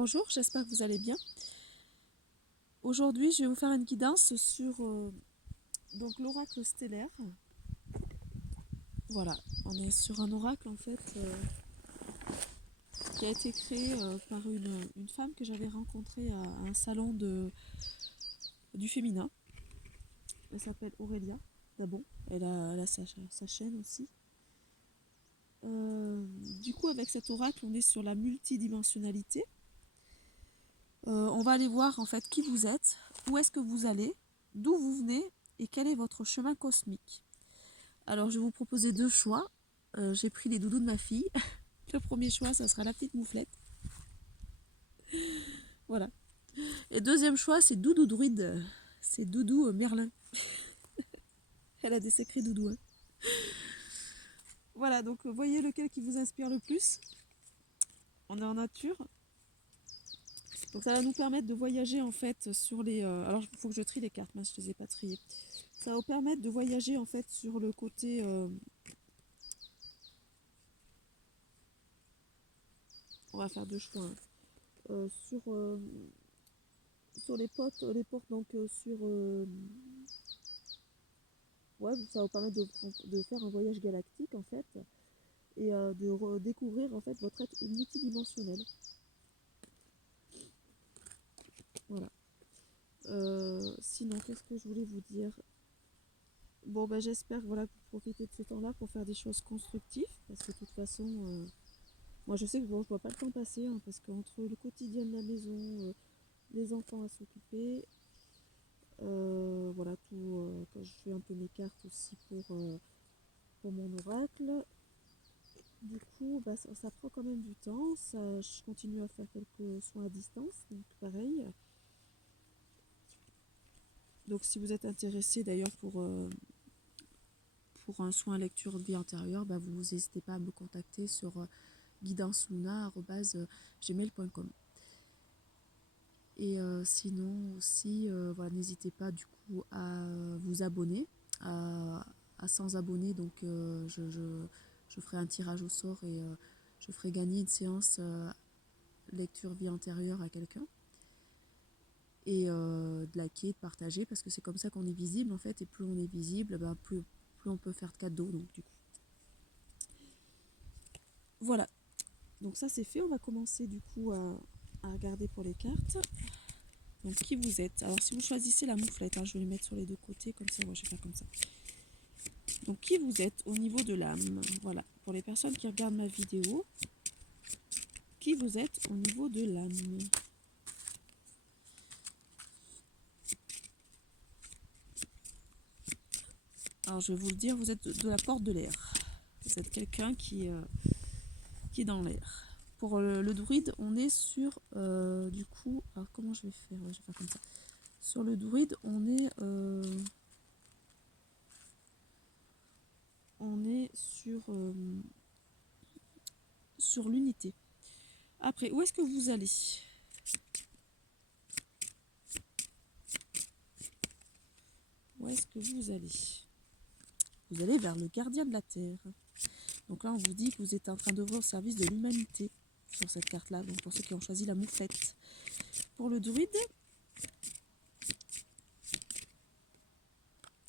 Bonjour, j'espère que vous allez bien. Aujourd'hui, je vais vous faire une guidance sur donc l'oracle stellaire. Voilà, on est sur un oracle en fait qui a été créé par une femme que j'avais rencontrée à un salon du féminin. Elle s'appelle Aurélia Dabon. Elle a sa chaîne aussi. Du coup, avec cet oracle, on est sur la multidimensionnalité. On va aller voir en fait qui vous êtes, où est-ce que vous allez, d'où vous venez et quel est votre chemin cosmique. Alors, je vais vous proposer deux choix. J'ai pris les doudous de ma fille. Le premier choix, ça sera la petite mouflette. Voilà. Et deuxième choix, c'est Doudou Druide. C'est Doudou Merlin. Elle a des sacrés doudous. Hein. Voilà, donc voyez lequel qui vous inspire le plus. On est en nature. Donc ça va nous permettre de voyager en fait sur les... alors il faut que je trie les cartes, moi je ne les ai pas triées. Ça va vous permettre de voyager en fait sur le côté... on va faire deux choix. Hein. Sur les portes donc sur... ouais, ça va vous permettre de faire un voyage galactique en fait et de redécouvrir en fait votre être multidimensionnel. Voilà. Sinon, qu'est-ce que je voulais vous dire? Bon, ben, j'espère voilà, que vous profitez de ce temps-là pour faire des choses constructives parce que de toute façon, moi je sais que bon, je vois pas le temps passer hein, parce qu'entre le quotidien de la maison, les enfants à s'occuper, voilà tout. Quand je fais un peu mes cartes aussi pour mon oracle. Du coup, bah, ça prend quand même du temps. Je continue à faire quelques soins à distance, donc pareil. Donc si vous êtes intéressé d'ailleurs pour un soin lecture vie intérieure, bah, vous n'hésitez pas à me contacter sur guidanceluna@gmail.com. Et sinon aussi, voilà, n'hésitez pas du coup à vous abonner, à 100 abonnés. Donc je ferai un tirage au sort et je ferai gagner une séance lecture vie antérieure à quelqu'un. Et de liker, de partager, parce que c'est comme ça qu'on est visible en fait, et plus on est visible, ben, plus on peut faire de cadeaux, donc du coup. Voilà, donc ça c'est fait, on va commencer du coup à regarder pour les cartes. Donc qui vous êtes? Alors si vous choisissez la mouflette, hein, je vais les mettre sur les deux côtés, comme ça, moi je vais faire comme ça. Donc qui vous êtes au niveau de l'âme? Voilà, pour les personnes qui regardent ma vidéo, qui vous êtes au niveau de l'âme? Alors je vais vous le dire, vous êtes de la porte de l'air. Vous êtes quelqu'un qui est dans l'air. Pour le druide, on est sur du coup. Alors comment je vais faire? Ouais, je vais faire comme ça. Sur le druide, on est sur l'unité. Après, où est-ce que vous allez? Où est-ce que vous allez? Vous allez vers le gardien de la terre. Donc là, on vous dit que vous êtes en train d'œuvrer au service de l'humanité sur cette carte-là. Donc pour ceux qui ont choisi la mouflette. Pour le druide,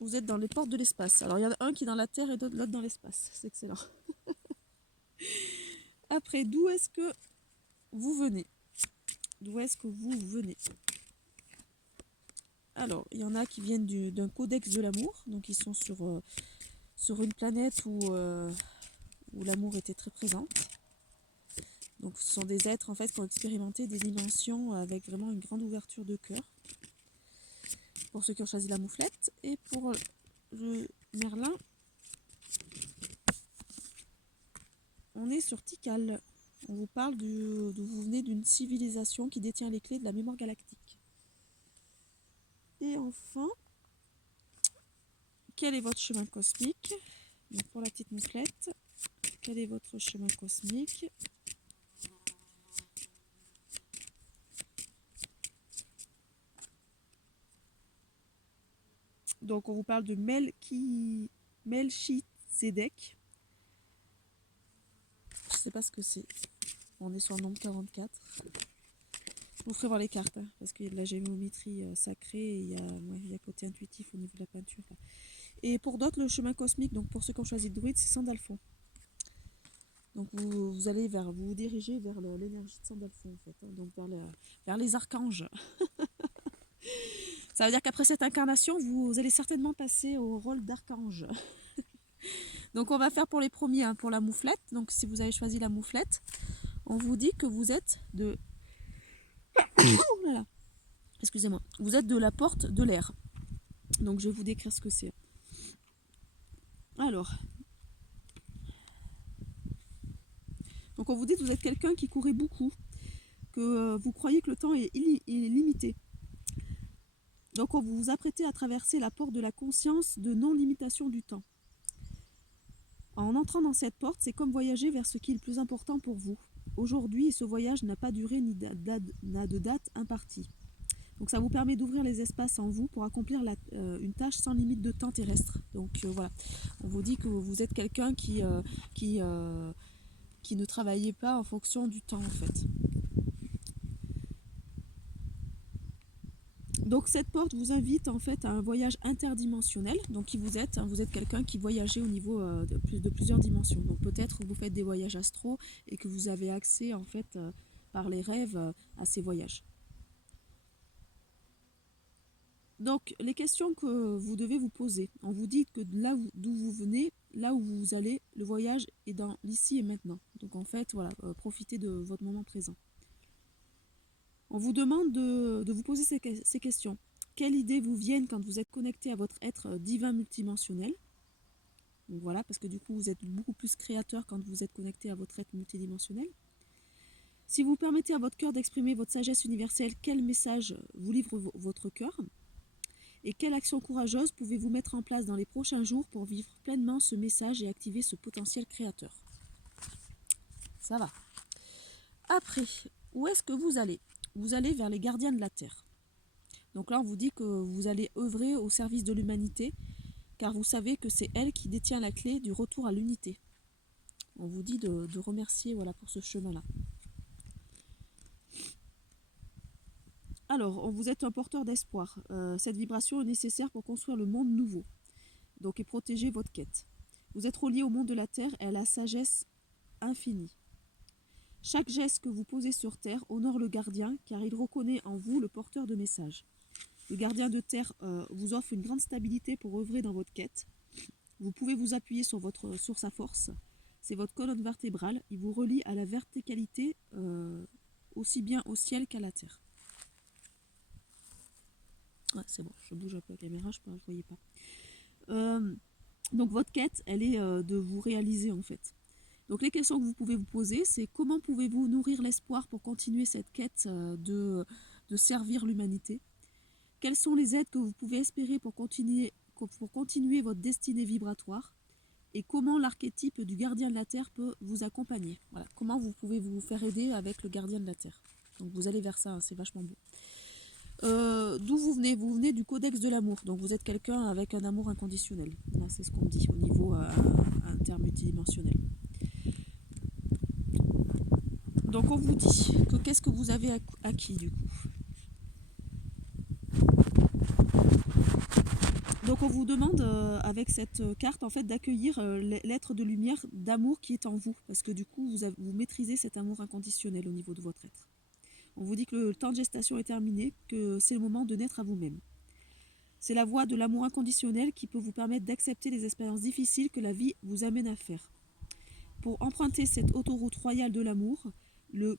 vous êtes dans les portes de l'espace. Alors il y en a un qui est dans la terre et l'autre dans l'espace. C'est excellent. Après, d'où est-ce que vous venez? D'où est-ce que vous venez? Alors, il y en a qui viennent d'un codex de l'amour. Donc ils sont sur une planète où l'amour était très présent. Donc ce sont des êtres en fait qui ont expérimenté des dimensions avec vraiment une grande ouverture de cœur. Pour ceux qui ont choisi la mouflette. Et pour le Merlin, on est sur Tikal. On vous parle vous venez d'une civilisation qui détient les clés de la mémoire galactique. Et enfin, quel est votre chemin cosmique? Donc pour la petite mouflette, quel est votre chemin cosmique? Donc on vous parle de Melchizedek. Je ne sais pas ce que c'est. On est sur le nombre 44. Je vous ferai voir les cartes, hein, parce qu'il y a de la géométrie sacrée, et il y a côté intuitif au niveau de la peinture. Là. Et pour d'autres, le chemin cosmique, donc pour ceux qui ont choisi le druide, c'est Sandalphon. Donc vous allez vous vous dirigez vers l'énergie de Sandalphon, en fait, hein, donc vers les archanges. Ça veut dire qu'après cette incarnation, vous allez certainement passer au rôle d'archange. Donc on va faire pour les premiers, hein, pour la mouflette. Donc si vous avez choisi la mouflette, on vous dit que vous êtes de... Oh là là. Excusez-moi. Vous êtes de la porte de l'air. Donc je vais vous décrire ce que c'est. Alors. Donc on vous dit que vous êtes quelqu'un qui courait beaucoup, que vous croyez que le temps est limité. Donc on vous vous apprêtez à traverser la porte de la conscience de non-limitation du temps. En entrant dans cette porte, c'est comme voyager vers ce qui est le plus important pour vous. Aujourd'hui, ce voyage n'a pas duré ni n'a de date impartie. Donc ça vous permet d'ouvrir les espaces en vous pour accomplir une tâche sans limite de temps terrestre. Donc voilà, on vous dit que vous êtes quelqu'un qui ne travaillait pas en fonction du temps en fait. Donc cette porte vous invite en fait à un voyage interdimensionnel. Donc qui vous êtes quelqu'un qui voyageait au niveau de plusieurs dimensions. Donc peut-être que vous faites des voyages astraux et que vous avez accès en fait par les rêves à ces voyages. Donc les questions que vous devez vous poser, on vous dit que là d'où vous venez, là où vous allez, le voyage est dans l'ici et maintenant. Donc en fait, voilà, profitez de votre moment présent. On vous demande de vous poser ces questions. Quelles idées vous viennent quand vous êtes connecté à votre être divin multidimensionnel? Donc voilà, parce que du coup, vous êtes beaucoup plus créateur quand vous êtes connecté à votre être multidimensionnel. Si vous permettez à votre cœur d'exprimer votre sagesse universelle, quel message vous livre votre cœur? Et quelle action courageuse pouvez-vous mettre en place dans les prochains jours pour vivre pleinement ce message et activer ce potentiel créateur? Ça va. Après, où est-ce que vous allez? Vous allez vers les gardiens de la Terre. Donc là, on vous dit que vous allez œuvrer au service de l'humanité, car vous savez que c'est elle qui détient la clé du retour à l'unité. On vous dit de remercier voilà, pour ce chemin-là. Alors, vous êtes un porteur d'espoir. Cette vibration est nécessaire pour construire le monde nouveau. Donc, et protéger votre quête. Vous êtes relié au monde de la Terre et à la sagesse infinie. Chaque geste que vous posez sur Terre honore le gardien, car il reconnaît en vous le porteur de messages. Le gardien de Terre vous offre une grande stabilité pour œuvrer dans votre quête. Vous pouvez vous appuyer sur sa force. C'est votre colonne vertébrale. Il vous relie à la verticalité aussi bien au ciel qu'à la terre. Ouais, c'est bon, je bouge un peu la caméra, je ne voyais pas. Donc votre quête, elle est de vous réaliser en fait. Donc les questions que vous pouvez vous poser, c'est comment pouvez-vous nourrir l'espoir pour continuer cette quête de servir l'humanité? Quelles sont les aides que vous pouvez espérer pour continuer votre destinée vibratoire? Et comment l'archétype du gardien de la Terre peut vous accompagner? Voilà. Comment vous pouvez vous faire aider avec le gardien de la Terre? Donc vous allez vers ça, hein, c'est vachement beau. D'où vous venez? Vous venez du codex de l'amour. Donc vous êtes quelqu'un avec un amour inconditionnel. Là, c'est ce qu'on dit au niveau intermultidimensionnel. Donc on vous dit que qu'est-ce que vous avez acquis du coup? Donc on vous demande avec cette carte en fait d'accueillir l'être de lumière d'amour qui est en vous, parce que du coup vous maîtrisez cet amour inconditionnel au niveau de votre être. On vous dit que le temps de gestation est terminé, que c'est le moment de naître à vous-même. C'est la voie de l'amour inconditionnel qui peut vous permettre d'accepter les expériences difficiles que la vie vous amène à faire. Pour emprunter cette autoroute royale de l'amour, le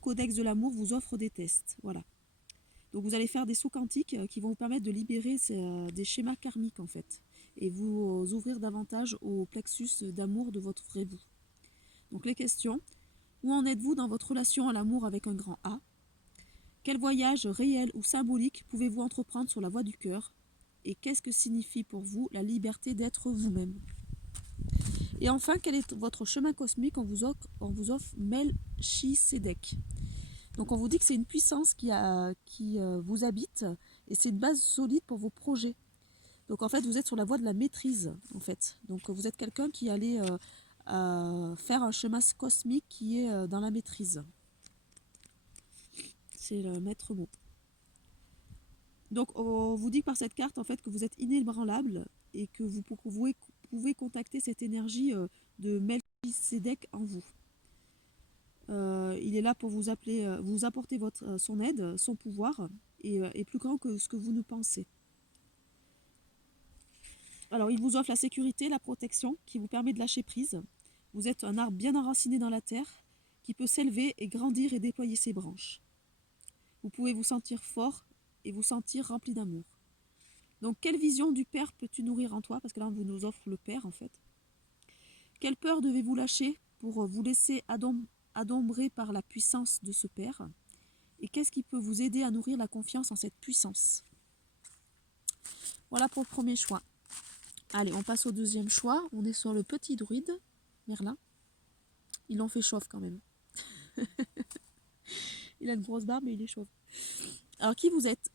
codex de l'amour vous offre des tests. Voilà. Donc vous allez faire des sauts quantiques qui vont vous permettre de libérer des schémas karmiques en fait et vous ouvrir davantage au plexus d'amour de votre vrai vous. Donc les questions: où en êtes-vous dans votre relation à l'amour avec un grand A? Quel voyage réel ou symbolique pouvez-vous entreprendre sur la voie du cœur? Et qu'est-ce que signifie pour vous la liberté d'être vous-même? Et enfin, quel est votre chemin cosmique? On vous offre Melchisedec. Donc on vous dit que c'est une puissance qui vous habite et c'est une base solide pour vos projets. Donc en fait vous êtes sur la voie de la maîtrise en fait. Donc vous êtes quelqu'un qui allait faire un chemin cosmique qui est dans la maîtrise. c'est le maître mot. Donc on vous dit que par cette carte en fait que vous êtes inébranlable et que vous pouvez contacter cette énergie de Melchisedec en vous. Il est là pour vous appeler, vous apporter son aide, son pouvoir est plus grand que ce que vous ne pensez. Alors il vous offre la sécurité, la protection qui vous permet de lâcher prise. Vous êtes un arbre bien enraciné dans la terre qui peut s'élever et grandir et déployer ses branches. Vous pouvez vous sentir fort et vous sentir rempli d'amour. Donc, quelle vision du Père peux-tu nourrir en toi? Parce que là, on vous nous offre le Père, en fait. Quelle peur devez-vous lâcher pour vous laisser adombrer par la puissance de ce Père? Et qu'est-ce qui peut vous aider à nourrir la confiance en cette puissance? Voilà pour le premier choix. Allez, on passe au deuxième choix. On est sur le petit druide, Merlin. Ils l'ont fait chauffe quand même. Il a une grosse barbe, mais il est chauve. Alors, qui vous êtes?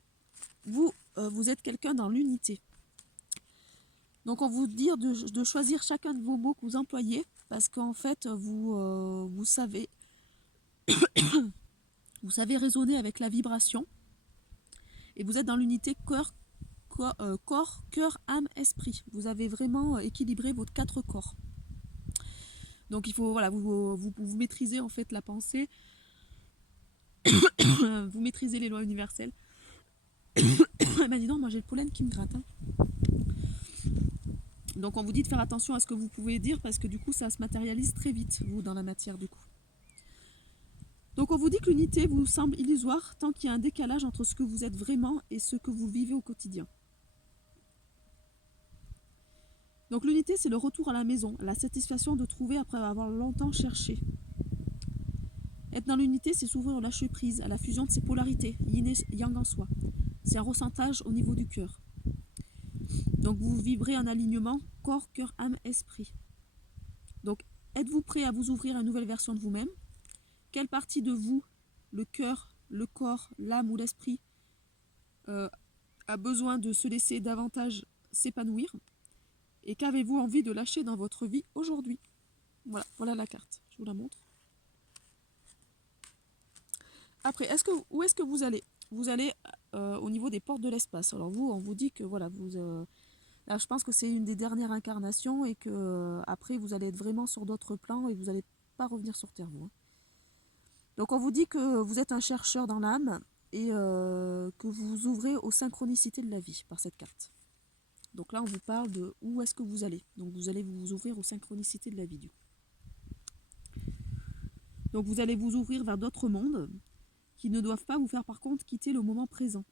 Vous êtes quelqu'un dans l'unité. Donc, on vous dit de choisir chacun de vos mots que vous employez, parce qu'en fait, vous savez raisonner avec la vibration, et vous êtes dans l'unité corps, cœur, âme, esprit. Vous avez vraiment équilibré vos 4 corps. Donc, il faut, voilà, vous maîtrisez en fait la pensée, vous maîtrisez les lois universelles. Ben dis donc, moi j'ai le pollen qui me gratte. Hein. Donc on vous dit de faire attention à ce que vous pouvez dire parce que du coup ça se matérialise très vite, vous, dans la matière du coup. Donc on vous dit que l'unité vous semble illusoire tant qu'il y a un décalage entre ce que vous êtes vraiment et ce que vous vivez au quotidien. Donc l'unité c'est le retour à la maison, la satisfaction de trouver après avoir longtemps cherché. Être dans l'unité c'est s'ouvrir au lâcher prise, à la fusion de ses polarités, yin et yang en soi. C'est un ressentage au niveau du cœur. Donc vous vibrez un alignement corps, cœur, âme, esprit. Donc êtes-vous prêt à vous ouvrir à une nouvelle version de vous-même? Quelle partie de vous, le cœur, le corps, l'âme ou l'esprit, a besoin de se laisser davantage s'épanouir? Et qu'avez-vous envie de lâcher dans votre vie aujourd'hui? Voilà la carte. Je vous la montre. Après, où est-ce que vous allez? Vous allez au niveau des portes de l'espace. Alors vous, on vous dit que voilà, là, je pense que c'est une des dernières incarnations et que après vous allez être vraiment sur d'autres plans et vous n'allez pas revenir sur Terre, vous. Hein. Donc on vous dit que vous êtes un chercheur dans l'âme et que vous vous ouvrez aux synchronicités de la vie par cette carte. Donc là on vous parle de où est-ce que vous allez. Donc vous allez vous ouvrir aux synchronicités de la vie du coup. Donc vous allez vous ouvrir vers d'autres mondes qui ne doivent pas vous faire par contre quitter le moment présent.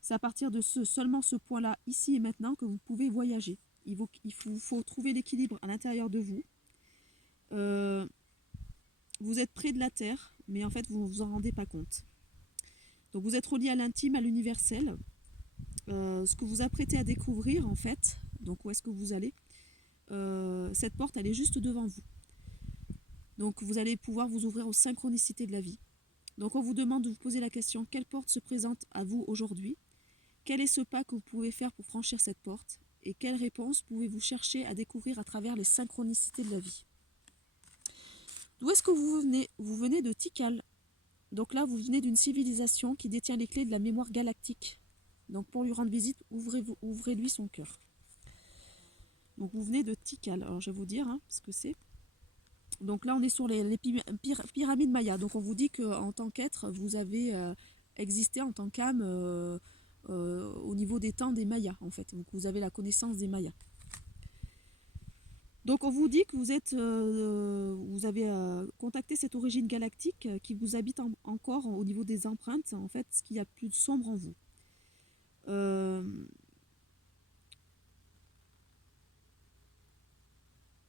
C'est à partir de seulement ce point-là, ici et maintenant, que vous pouvez voyager. Il faut trouver l'équilibre à l'intérieur de vous. Vous êtes près de la Terre, mais en fait, vous ne vous en rendez pas compte. Donc, vous êtes relié à l'intime, à l'universel. Ce que vous apprêtez à découvrir, en fait, donc où est-ce que vous allez, cette porte, elle est juste devant vous. Donc, vous allez pouvoir vous ouvrir aux synchronicités de la vie. Donc, on vous demande de vous poser la question, quelle porte se présente à vous aujourd'hui? Quel est ce pas que vous pouvez faire pour franchir cette porte? Et quelle réponse pouvez-vous chercher à découvrir à travers les synchronicités de la vie? D'où est-ce que vous venez? Vous venez de Tikal. Donc là, vous venez d'une civilisation qui détient les clés de la mémoire galactique. Donc pour lui rendre visite, ouvrez-lui son cœur. Donc vous venez de Tikal. Alors je vais vous dire ce que c'est. Donc là, on est sur les pyramides mayas. Donc on vous dit qu'en tant qu'être, vous avez existé en tant qu'âme au niveau des temps des Mayas, en fait. Donc vous avez la connaissance des Mayas. Donc on vous dit que vous avez contacté cette origine galactique qui vous habite encore au niveau des empreintes, en fait, ce qu'il y a de plus sombre en vous.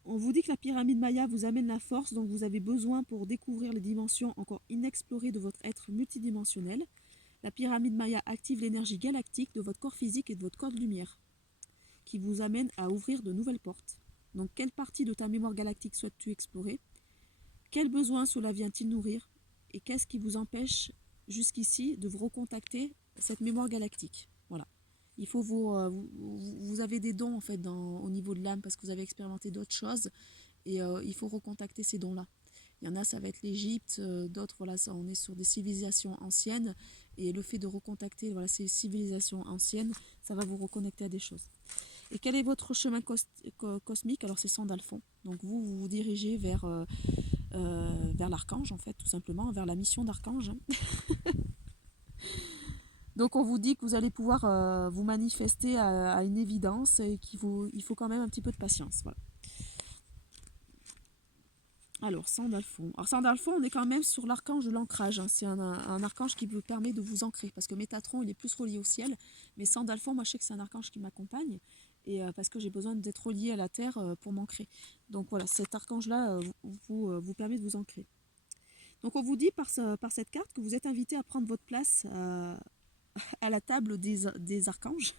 On vous dit que la pyramide Maya vous amène la force dont vous avez besoin pour découvrir les dimensions encore inexplorées de votre être multidimensionnel. La pyramide Maya active l'énergie galactique de votre corps physique et de votre corps de lumière, qui vous amène à ouvrir de nouvelles portes. Donc, quelle partie de ta mémoire galactique souhaites-tu explorer? Quel besoin cela vient-il nourrir? Et qu'est-ce qui vous empêche jusqu'ici de vous recontacter cette mémoire galactique? Voilà. Il faut vous avez des dons en fait au niveau de l'âme parce que vous avez expérimenté d'autres choses et il faut recontacter ces dons-là. Il y en a, ça va être l'Égypte, d'autres, voilà, ça, on est sur des civilisations anciennes. Et le fait de recontacter voilà, ces civilisations anciennes, ça va vous reconnecter à des choses. Et quel est votre chemin cosmique? Alors c'est Sandalphon. Donc vous vous dirigez vers l'archange, en fait, tout simplement, vers la mission d'archange. Donc on vous dit que vous allez pouvoir vous manifester à une évidence et il faut quand même un petit peu de patience. Voilà. Alors Sandalphon. Alors Sandalphon, on est quand même sur l'archange de l'ancrage. Hein. C'est un archange qui vous permet de vous ancrer. Parce que Métatron, il est plus relié au ciel. Mais Sandalphon, moi je sais que c'est un archange qui m'accompagne. Et parce que j'ai besoin d'être relié à la terre pour m'ancrer. Donc voilà, cet archange-là vous permet de vous ancrer. Donc on vous dit par cette carte que vous êtes invité à prendre votre place à la table des archanges.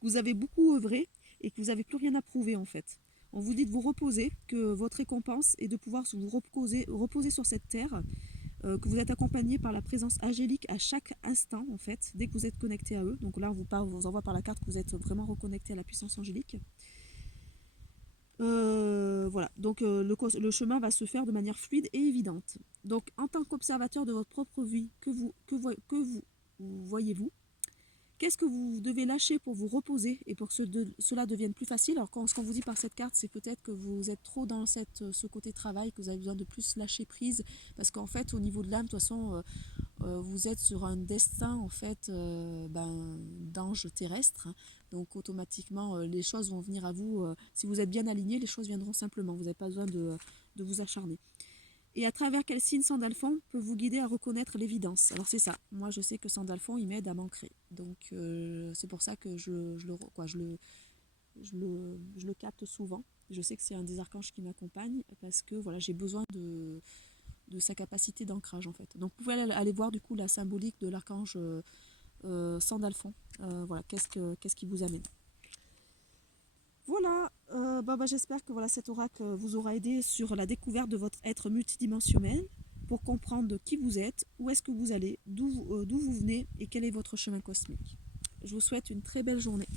Vous avez beaucoup œuvré et que vous n'avez plus rien à prouver en fait. On vous dit de vous reposer, que votre récompense est de pouvoir vous reposer sur cette terre, que vous êtes accompagné par la présence angélique à chaque instant en fait, dès que vous êtes connecté à eux. Donc là, on vous envoie par la carte que vous êtes vraiment reconnecté à la puissance angélique. Voilà, donc le chemin va se faire de manière fluide et évidente. Donc en tant qu'observateur de votre propre vie, que voyez-vous? Qu'est-ce que vous devez lâcher pour vous reposer et pour que cela devienne plus facile? Alors ce qu'on vous dit par cette carte, c'est peut-être que vous êtes trop dans ce côté travail, que vous avez besoin de plus lâcher prise, parce qu'en fait au niveau de l'âme, de toute façon, vous êtes sur un destin en fait d'ange terrestre. Hein. Donc automatiquement, les choses vont venir à vous. Si vous êtes bien aligné, les choses viendront simplement. Vous n'avez pas besoin de vous acharner. Et à travers quel signe Sandalphon peut vous guider à reconnaître l'évidence? Alors c'est ça, moi je sais que Sandalphon il m'aide à m'ancrer. Donc c'est pour ça que je le capte souvent. Je sais que c'est un des archanges qui m'accompagne parce que voilà, j'ai besoin de sa capacité d'ancrage en fait. Donc vous pouvez aller voir du coup la symbolique de l'archange Sandalphon. Voilà, qu'est-ce qui vous amène? Voilà, j'espère que voilà, cet oracle vous aura aidé sur la découverte de votre être multidimensionnel pour comprendre qui vous êtes, où est-ce que vous allez, d'où vous venez et quel est votre chemin cosmique. Je vous souhaite une très belle journée.